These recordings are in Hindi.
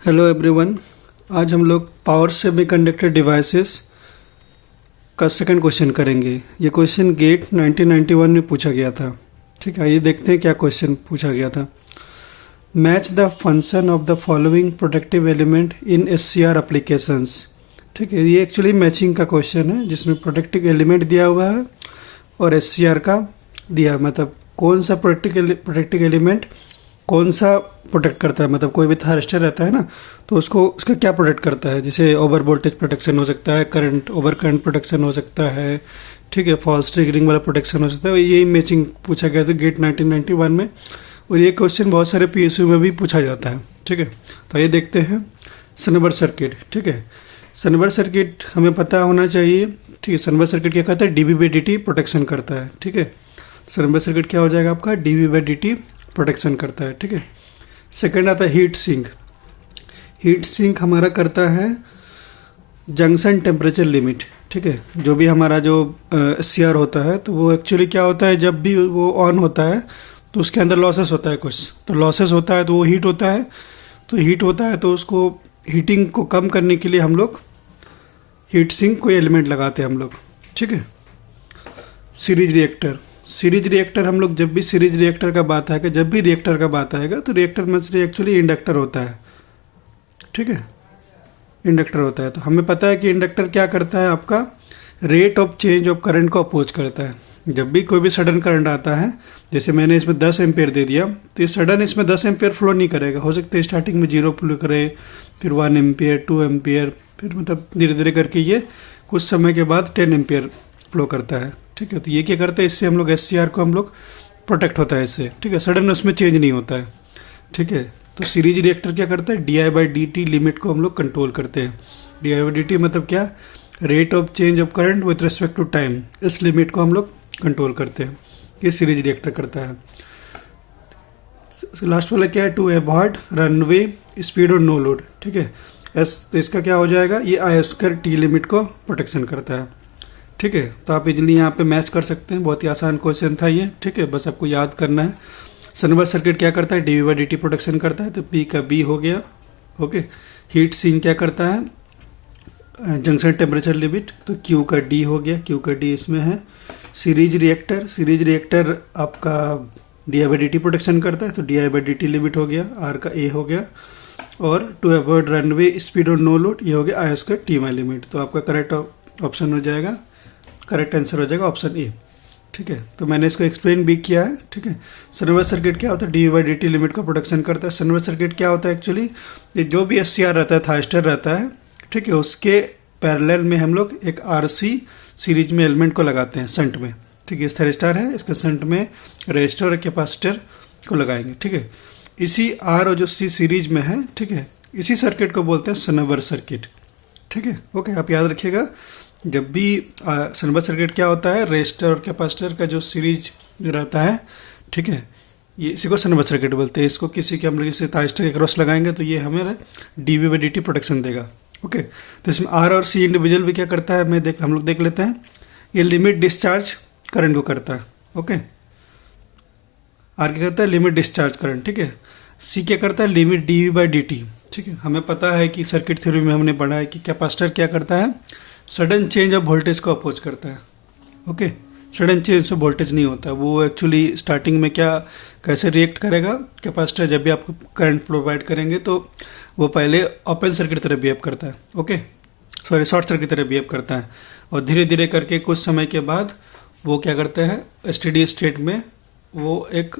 Hello everyone. आज हम लोग पावर सेमीकंडक्टर डिवाइसेस का सेकंड क्वेश्चन करेंगे। ये क्वेश्चन गेट 1991 में पूछा गया था। ठीक है, आइए देखते हैं क्या क्वेश्चन पूछा गया था। Match the function of the following protective element in SCR applications. ठीक है, ये एक्चुअली मैचिंग का क्वेश्चन है जिसमें प्रोटेक्टिव एलिमेंट दिया हुआ है और एससीआर का दिया है, मतलब कौन सा प्रोटेक्टिव एलिमेंट कौन सा प्रोटेक्ट करता है। मतलब कोई भी थायरिस्टर रहता है ना, तो उसका क्या प्रोटेक्ट करता है। जैसे ओवर वोल्टेज प्रोटेक्शन हो सकता है, ओवर करंट प्रोटेक्शन हो सकता है, ठीक है, फॉल्स ट्रिगरिंग वाला प्रोटेक्शन हो सकता है। यही मैचिंग पूछा गया था गेट 1991 में, और ये क्वेश्चन बहुत सारे पीएसयू में भी पूछा जाता है। ठीक है, तो ये देखते हैं सनबर्स्ट सर्किट। ठीक है, सनबर्स्ट सर्किट हमें पता होना चाहिए। ठीक है, सनबर्स्ट सर्किट क्या करता है, डीवी/डीटी प्रोटेक्शन करता है। ठीक है, सनबर्स्ट सर्किट क्या हो जाएगा आपका, डीवी/डीटी प्रोटेक्शन करता है। ठीक है, सेकंड आता है हीट सिंक। हीट सिंक हमारा करता है जंक्शन टेम्परेचर लिमिट। ठीक है, जो भी हमारा जो एससीआर होता है, तो वो एक्चुअली क्या होता है, जब भी वो ऑन होता है तो उसके अंदर लॉसेस होता है कुछ, तो लॉसेस होता है तो वो हीट होता है। तो हीट होता है तो उसको हीटिंग को कम करने के लिए हम लोग हीट सिंक कोई एलिमेंट लगाते हैं हम लोग। ठीक है, सीरीज रिएक्टर हम लोग जब भी सीरीज रिएक्टर का बात आएगा, जब भी रिएक्टर का बात आएगा तो रिएक्टर में से एक्चुअली इंडक्टर होता है। ठीक है, इंडक्टर होता है, तो हमें पता है कि इंडक्टर क्या करता है, आपका rate of change of current को अपोज करता है। जब भी कोई भी सडन करंट आता है, जैसे मैंने इसमें 10 एम्पेयर दे दिया, तो ये सडन इसमें 10 एम्पेयर फ्लो नहीं करेगा। हो सकता है स्टार्टिंग में 0 फ्लो करे, फिर 1 एम्पेयर, 2 एम्पेयर, फिर मतलब धीरे धीरे करके ये कुछ समय के बाद 10 एम्पेयर फ्लो करता है। ठीक है, तो ये क्या करता है, इससे हम लोग एससीआर को हम लोग प्रोटेक्ट होता है इससे। ठीक है, सडन उसमें चेंज नहीं होता है। ठीक है, तो सीरीज रिएक्टर क्या करता है, डी/dt लिमिट को हम लोग कंट्रोल करते हैं। डी/dt मतलब क्या, rate of change of current with respect to time, इस लिमिट को हम लोग कंट्रोल करते हैं। ये सीरीज रिएक्टर करता है। लास्ट वाला क्या है, टू अवॉइड रनवे स्पीड और नो लोड। ठीक है, तो इसका क्या हो जाएगा, ये I² टी लिमिट को प्रोटेक्शन करता है। ठीक है, तो आप इजली यहाँ पे मैच कर सकते हैं। बहुत ही आसान क्वेश्चन था ये। ठीक है, बस आपको याद करना है। सनबर्स्ट सर्किट क्या करता है, डीवी/डीटी प्रोटेक्शन करता है, तो पी का बी हो गया। ओके, हीट सिंक क्या करता है, जंक्शन टेम्परेचर लिमिट, तो क्यू का डी हो गया, क्यू का डी इसमें है। सीरीज रिएक्टर आपका डी/dt प्रोटेक्शन करता है, तो डी/dt लिमिट हो गया, आर का ए हो गया। और टू अवॉइड रनवे स्पीड और नो लोड, ये हो गया I² टी माई लिमिट। तो आपका करेक्ट ऑप्शन हो जाएगा, करेक्ट आंसर हो जाएगा ऑप्शन ए। ठीक है, तो मैंने इसको एक्सप्लेन भी किया है। ठीक है, सनबर्स्ट सर्किट क्या होता है, डी/dt लिमिट को प्रोटेक्शन करता है। सनबर्स्ट सर्किट क्या होता है, एक्चुअली ये जो भी एससीआर रहता है, थायरिस्टर रहता है, ठीक है, उसके पैरेलल में हम लोग एक आरसी सीरीज में एलिमेंट को लगाते हैं शंट में। ठीक है, इस थायरिस्टर है, इसके शंट में रेजिस्टर और कैपेसिटर को लगाएंगे। ठीक है, इसी आर और जो सी सीरीज में है, ठीक है, इसी सर्किट को बोलते हैं सनबर्स्ट सर्किट। ठीक है, ओके, आप याद रखिएगा। जब भी सनबर्स्ट सर्किट क्या होता है, रेजिस्टर और कैपेसिटर का जो सीरीज रहता है, ठीक है, ये इसी को सनबर्स्ट सर्किट बोलते हैं। इसको किसी के हम लोग जैसे थायरिस्टर के क्रॉस लगाएंगे तो ये हमें डीवी/dt प्रोटेक्शन देगा। ओके, तो इसमें आर और सी इंडिविजुअल भी क्या करता है, हम लोग देख लेते हैं। ये लिमिट डिस्चार्ज करंट को करता है। ओके, आर क्या करता है, लिमिट डिस्चार्ज करंट। ठीक है, सी क्या करता है, लिमिट dV/dt। ठीक है, हमें पता है कि सर्किट थ्योरी में हमने पढ़ा है कि कैपेसिटर क्या करता है, सडन चेंज ऑफ वोल्टेज को अपोज करता है। ओके, सडन चेंज से वोल्टेज नहीं होता, वो एक्चुअली स्टार्टिंग में क्या कैसे रिएक्ट करेगा, कैपेसिटर जब भी आपको करंट प्रोवाइड करेंगे तो वो पहले ओपन सर्किट तरह बिहेव करता है। ओके, सॉरी, शॉर्ट सर्किट तरह बिहेव करता है, और धीरे धीरे करके कुछ समय के बाद वो क्या करते हैं, स्टेडी स्टेट में वो एक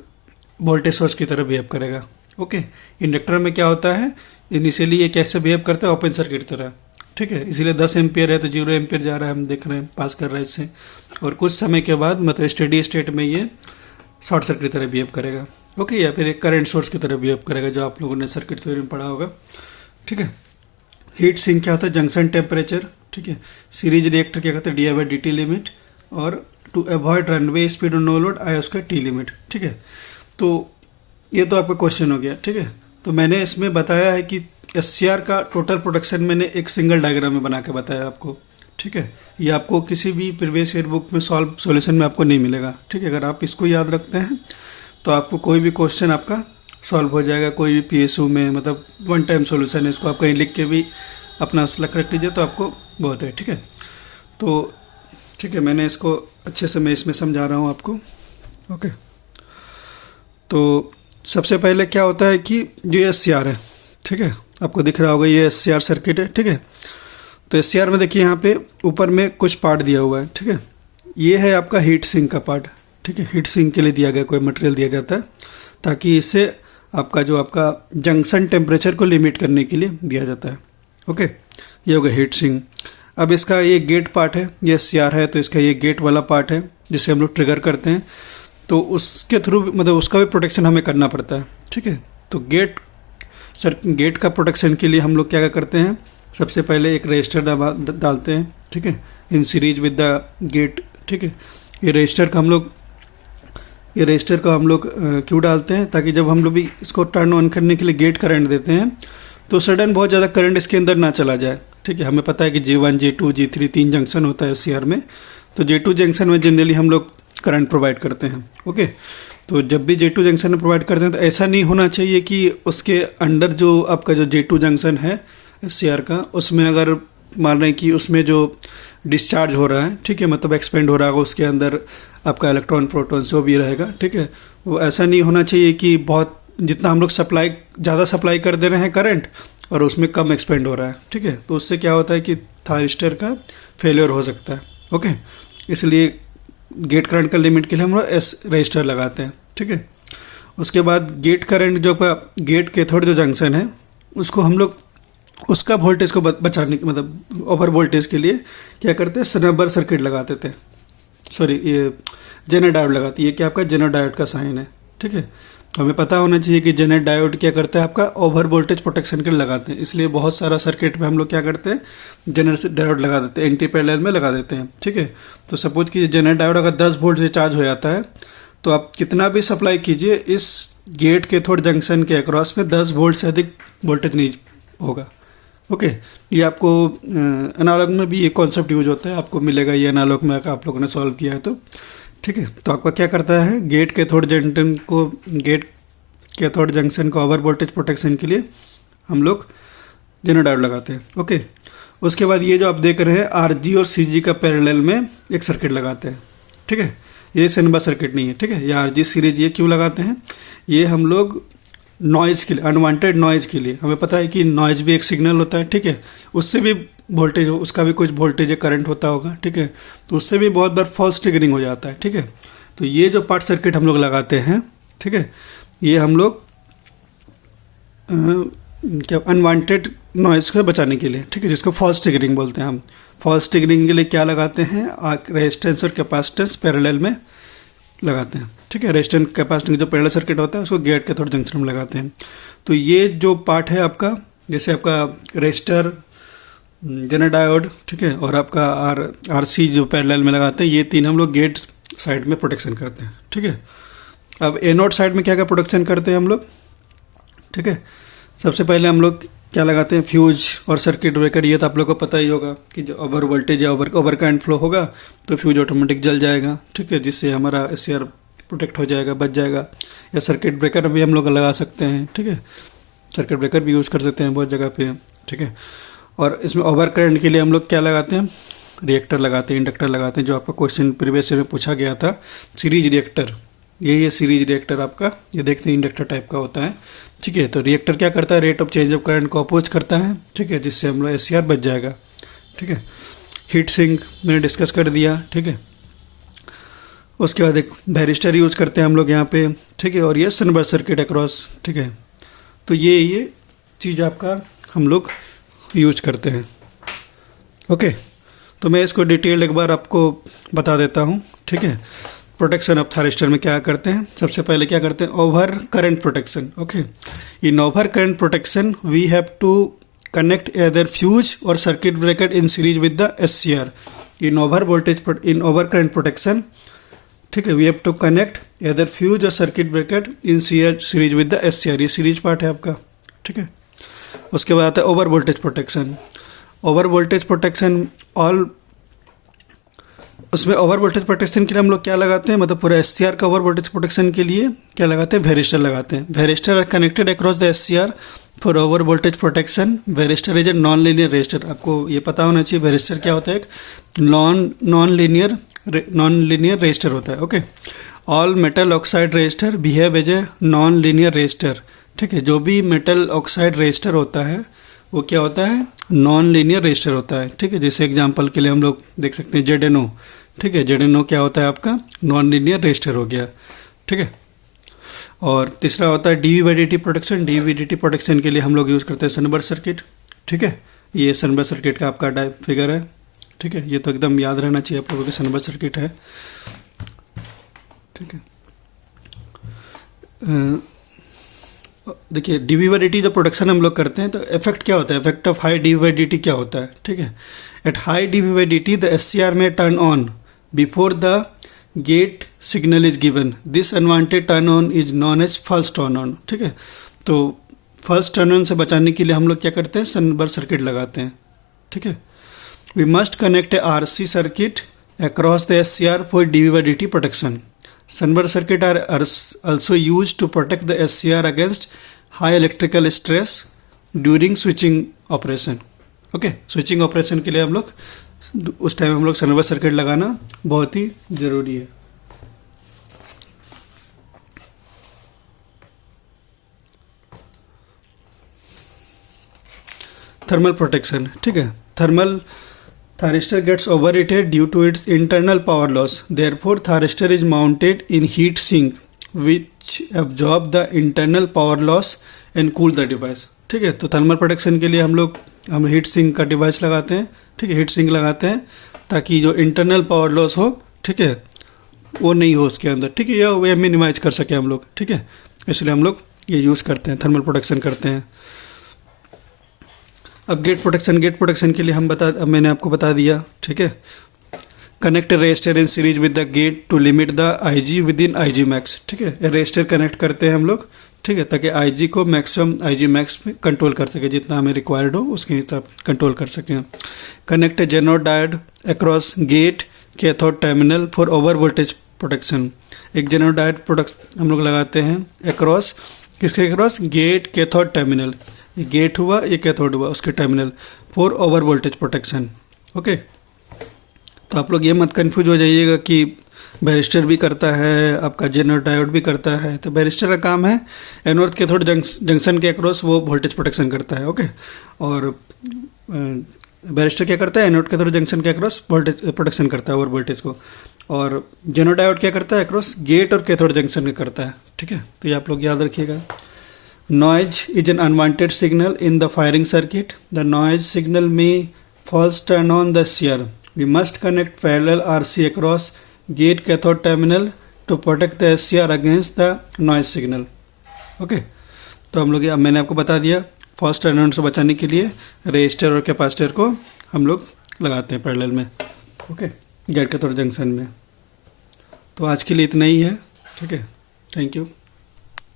वोल्टेज सोर्स की तरह बिहेव करेगा। ओके, इंडक्टर में क्या होता है, इनिशियली ये कैसे बिहेव करता है, ओपन सर्किट तरह। ठीक है, इसीलिए 10 एम्पियर है तो 0 एम्पियर जा रहा है, हम देख रहे हैं, पास कर रहा है इससे, और कुछ समय के बाद मतलब स्टेडी स्टेट में ये शॉर्ट सर्किट की तरह बिहेव करेगा। ओके, या फिर एक करंट सोर्स की तरह बिहेव करेगा, जो आप लोगों ने सर्किट थ्योरी में पढ़ा होगा। ठीक है, हीट सिंक क्या होता है, जंक्शन टेम्परेचर। ठीक है, सीरीज रिएक्टर क्या कहते हैं, डी/dt लिमिट, और टू अवॉइड रनवे स्पीड और no load I² t limit. ठीक है, तो ये तो आपका क्वेश्चन हो गया। ठीक है, तो मैंने इसमें बताया है कि एससीआर का टोटल प्रोटेक्शन मैंने एक सिंगल डायग्राम में बना के बताया आपको। ठीक है, ये आपको किसी भी प्रीवियस ईयर बुक में सॉल्यूशन में आपको नहीं मिलेगा। ठीक है, अगर आप इसको याद रखते हैं तो आपको कोई भी क्वेश्चन आपका सॉल्व हो जाएगा कोई भी पीएसयू में, मतलब वन टाइम सॉल्यूशन है, इसको आप कहीं लिख के भी अपना रख लीजिए तो आपको बहुत है। ठीक है, तो ठीक है, मैंने इसको अच्छे से मैं इसमें समझा रहा हूँ आपको। ओके, तो सबसे पहले क्या होता है कि जो SCR है, ठीक है, आपको दिख रहा होगा ये SCR सर्किट है। ठीक है, तो SCR में देखिए यहाँ पे ऊपर में कुछ पार्ट दिया हुआ है। ठीक है, ये है आपका हीट सिंक का पार्ट। ठीक है, हीट सिंक के लिए दिया गया कोई मटेरियल दिया जाता है ताकि इससे आपका जो आपका जंक्शन टेम्परेचर को लिमिट करने के लिए दिया जाता है। ओके, ये हो गया हीट सिंक। अब इसका ये गेट पार्ट है, ये SCR है, तो इसका ये गेट वाला पार्ट है जिसे हम लोग ट्रिगर करते हैं, तो उसके थ्रू मतलब उसका भी प्रोटेक्शन हमें करना पड़ता है। ठीक है, तो गेट का प्रोटेक्शन के लिए हम लोग क्या करते हैं, सबसे पहले एक रजिस्टर डालते हैं। ठीक है, in series with the gate. ठीक है, ये रजिस्टर को हम लोग क्यों डालते हैं, ताकि जब हम लोग भी इसको टर्न ऑन करने के लिए गेट करंट देते हैं तो सडन बहुत ज़्यादा करंट इसके अंदर ना चला जाए। ठीक है, हमें पता है कि J1 J2 J3 3 जंक्शन होता है SCR में, तो J2 जंक्शन में जनरली हम लोग करंट प्रोवाइड करते हैं। ओके, तो जब भी J2 जंक्शन में प्रोवाइड करते हैं तो ऐसा नहीं होना चाहिए कि उसके अंडर जो आपका जो J2 जंक्शन है SCR का, उसमें अगर मान रहे हैं कि उसमें जो डिस्चार्ज हो रहा है, ठीक है, मतलब एक्सपेंड हो रहा होगा, उसके अंदर आपका इलेक्ट्रॉन प्रोटॉन जो भी रहेगा, ठीक है, वो ऐसा नहीं होना चाहिए कि बहुत जितना हम लोग ज़्यादा सप्लाई कर दे रहे हैं करंट और उसमें कम एक्सपेंड हो रहा है। ठीक है, तो उससे क्या होता है कि थायरिस्टर का फेलियर हो सकता है। ओके, इसलिए गेट करंट का लिमिट के लिए हम लोग रजिस्टर लगाते हैं। ठीक है, उसके बाद गेट करंट जो गेट कैथोड जो जंक्शन है उसको हम लोग उसका वोल्टेज को बचाने मतलब ओवर वोल्टेज के लिए क्या करते हैं, स्नबर सर्किट लगाते थे, सॉरी ये जेनर डायोड लगाती है। ये क्या आपका जेनर डायोड का साइन है। ठीक है, तो हमें पता होना चाहिए कि जेनर डायोड क्या करता है, आपका ओवर वोल्टेज प्रोटेक्शन के लिए लगाते हैं, इसलिए बहुत सारा सर्किट में हम लोग क्या करते हैं, जेनर डायोड लगा देते हैं, एंटी पैरेलल में लगा देते हैं। ठीक है, तो सपोज कि जेनर डायोड अगर 10 वोल्ट से चार्ज हो जाता है तो आप कितना भी सप्लाई कीजिए, इस गेट कैथोड जंक्शन के अक्रॉस में 10 वोल्ट से अधिक वोल्टेज नहीं होगा। ओके, ये आपको एनालॉग में भी ये कॉन्सेप्ट यूज होता है, आपको मिलेगा ये एनालॉग में आप लोगों ने सॉल्व किया है तो। ठीक है, तो आपका क्या करता है, गेट कैथोड जंक्शन को ओवर वोल्टेज प्रोटेक्शन के लिए हम लोग जेनर डायोड लगाते हैं। ओके, उसके बाद ये जो आप देख रहे हैं RG और CG का पैरेलल में एक सर्किट लगाते हैं। ठीक है, ये सेनबा सर्किट नहीं है। ठीक है, ये RG सीरीज ये क्यों लगाते हैं, ये हम लोग नॉइज़ के लिए, अनवांटेड नॉइज़ के लिए, हमें पता है कि नॉइज़ भी एक सिग्नल होता है। ठीक है, उससे भी वोल्टेज, उसका भी कुछ वोल्टेज करंट होता होगा। ठीक है, तो उससे भी बहुत बार फॉल्स ट्रिगरिंग हो जाता है। ठीक है, तो ये जो पार्ट सर्किट हम लोग लगाते हैं, ठीक है, ये हम लोग क्या अनवांटेड नॉइज़ को बचाने के लिए, ठीक है, जिसको फॉल्स ट्रिगरिंग बोलते हैं हम। फॉल्स ट्रिगरिंग के लिए क्या लगाते हैं, रेजिस्टेंस और कैपेसिटेंस पैरेलल में लगाते हैं। ठीक है, रेजिस्टेंस कैपेसिटेंस जो पैरेलल सर्किट होता है उसको गेट कैथोड जंक्शन में लगाते हैं। तो ये जो पार्ट है आपका, जैसे आपका रेजिस्टर, जेनर डायोड, ठीक है, और आपका RC जो पैरेलल में लगाते हैं, ये तीन हम लोग गेट साइड में प्रोटेक्शन करते हैं। ठीक है, अब एनोड साइड में क्या क्या प्रोटेक्शन करते हैं हम लोग। ठीक है, सबसे पहले हम लोग क्या लगाते हैं, फ्यूज और सर्किट ब्रेकर। ये तो आप लोग को पता ही होगा कि जो ओवर वोल्टेज या ओवर करंट फ्लो होगा तो फ्यूज ऑटोमेटिक जल जाएगा। ठीक है, जिससे हमारा SCR प्रोटेक्ट हो जाएगा, बच जाएगा। या सर्किट ब्रेकर भी हम लोग लगा सकते हैं। ठीक है, सर्किट ब्रेकर भी यूज़ कर सकते हैं बहुत जगह पे। ठीक है, और इसमें ओवर करंट के लिए हम लोग क्या लगाते हैं, रिएक्टर लगाते हैं, इंडक्टर लगाते हैं, जो आपका क्वेश्चन प्रीवियस में पूछा गया था, सीरीज रिएक्टर। यही है सीरीज रिएक्टर आपका, ये देखते हैं इंडक्टर टाइप का होता है। ठीक है, तो रिएक्टर क्या करता है, rate of change of current को अपोज करता है। ठीक है, जिससे हम लोग SCR बच जाएगा। ठीक है, हीट सिंक मैंने डिस्कस कर दिया। ठीक है, उसके बाद एक बैरिस्टर यूज करते हैं हम लोग यहाँ पे। ठीक है, और ये सनबर्ड सर्किट अक्रॉस। ठीक है, तो ये चीज़ आपका हम लोग यूज करते हैं। ओके, तो मैं इसको डिटेल एक बार आपको बता देता हूँ। ठीक है, प्रोटेक्शन ऑफ थायरिस्टर में क्या करते हैं, सबसे पहले क्या करते हैं, over current protection. Okay, in over current protection we have to connect either fuse और circuit breaker in series with the SCR। In over current protection, ठीक है, we have to connect either fuse और circuit breaker in series with the SCR। ये सीरीज पार्ट है आपका। ठीक है, उसके बाद आता है over voltage protection. Over voltage protection उसमें ओवर वोल्टेज प्रोटेक्शन के लिए हम लोग क्या लगाते हैं, मतलब पूरा SCR का ओवर वोल्टेज प्रोटेक्शन के लिए क्या लगाते हैं, वेरिस्टर लगाते हैं। Varistor connected across the SCR for over voltage protection. Varistor is a non linear resistor. आपको ये पता होना चाहिए वेरिस्टर क्या होता है, एक नॉन लीनियर रेजिस्टर होता है। Okay, all metal oxide resistor behave as a non linear resistor. ठीक है, जो भी मेटल ऑक्साइड रेजिस्टर होता है वो क्या होता है, नॉन लीनियर रेजिस्टर होता है। ठीक है, जैसे एग्जांपल के लिए हम लोग देख सकते हैं ZNO। ठीक है, ZNO क्या होता है आपका, नॉन लीनियर रेजिस्टर हो गया। ठीक है, और तीसरा होता है dV/dt प्रोटेक्शन। dV/dt प्रोटेक्शन के लिए हम लोग यूज़ करते हैं सनबर्स्ट सर्किट। ठीक है, ये सनबर्स्ट सर्किट का आपका फिगर है। ठीक है, ये तो एकदम याद रहना चाहिए आप लोगों के, सनबर्स्ट सर्किट है। ठीक है, देखिए dV/dt जो प्रोडक्शन हम लोग करते हैं तो इफेक्ट क्या होता है, इफेक्ट ऑफ हाई dV/dt क्या होता है। ठीक है, at high dV/dt the SCR may turn on before the gate signal is given. This unwanted turn on is known as first turn on. ठीक है, तो फर्स्ट टर्न ऑन से बचाने के लिए हम लोग क्या करते हैं, सनबर्स्ट सर्किट लगाते हैं। ठीक है, we must connect a RC circuit across the SCR for dV/dt protection. Sunburst circuit are also used to protect the SCR against high electrical stress during switching operation. Okay, switching operation के लिए हम लोग उस टाइम हम लोग Sunburst circuit लगाना बहुत ही ज़रूरी है। Thermal protection. ठीक है, thermal thyristor gets overheated due to its internal power loss. Therefore, thyristor is mounted in heat sink which absorb the internal power loss and cool the device. ठीक है, तो थर्मल प्रोटेक्शन के लिए हम हीट सिंक का डिवाइस लगाते हैं। ठीक है, हीट सिंक लगाते हैं ताकि जो इंटरनल पावर लॉस हो, ठीक है, वो नहीं हो उसके अंदर। ठीक है, यह मिनिमाइज कर सके हम लोग। ठीक है, इसलिए हम लोग ये यूज़ करते हैं, थर्मल प्रोटेक्शन करते हैं। अब गेट प्रोटेक्शन के लिए अब मैंने आपको बता दिया। ठीक है, connect resistor in series with the gate to limit the IG within IG max. ठीक है, रेजिस्टर कनेक्ट करते हैं हम लोग। ठीक है, ताकि IG को मैक्सिमम IG मैक्स में कंट्रोल कर सके, जितना हमें रिक्वायर्ड हो उसके हिसाब कंट्रोल कर सकें। Connect zener diode across gate cathode terminal for over voltage protection. एक जेनोड डायोड प्रोडक्ट हम लोग लगाते हैं अक्रॉस, किसके अक्रॉस, गेट कैथोड टर्मिनल। ये गेट हुआ, ये कैथोड हुआ, उसके terminal for over voltage protection. Okay, तो आप लोग ये मत कंफ्यूज हो जाइएगा कि बैरिस्टर भी करता है, आपका जेनरेटर डायोड भी करता है। तो बैरिस्टर का काम है एनोड कैथोड जंक्शन के अक्रॉस वो वोल्टेज प्रोटेक्शन करता है। ओके, और बैरिस्टर क्या करता है, एनोड कैथोड जंक्शन के अक्रॉस वोल्टेज प्रोटेक्शन करता है ओवर वोल्टेज को, और जेनरेटर डायोड क्या करता है, अक्रॉस गेट और कैथोड जंक्शन में करता है। ठीक है, तो ये आप लोग याद रखिएगा। Noise is an unwanted signal in the firing circuit. The noise signal may first turn on the SCR. We must connect parallel RC across gate cathode terminal to protect the SCR against the noise signal. Okay, तो हम लोग अब मैंने आपको बता दिया, फर्स्ट टर्न ऑन से बचाने के लिए रेजिस्टर और कैपेसिटर को हम लोग लगाते हैं पैरेलल में। ओके, गेट कैथोड जंक्शन में। तो आज के लिए इतना ही है। ठीक है, थैंक यू।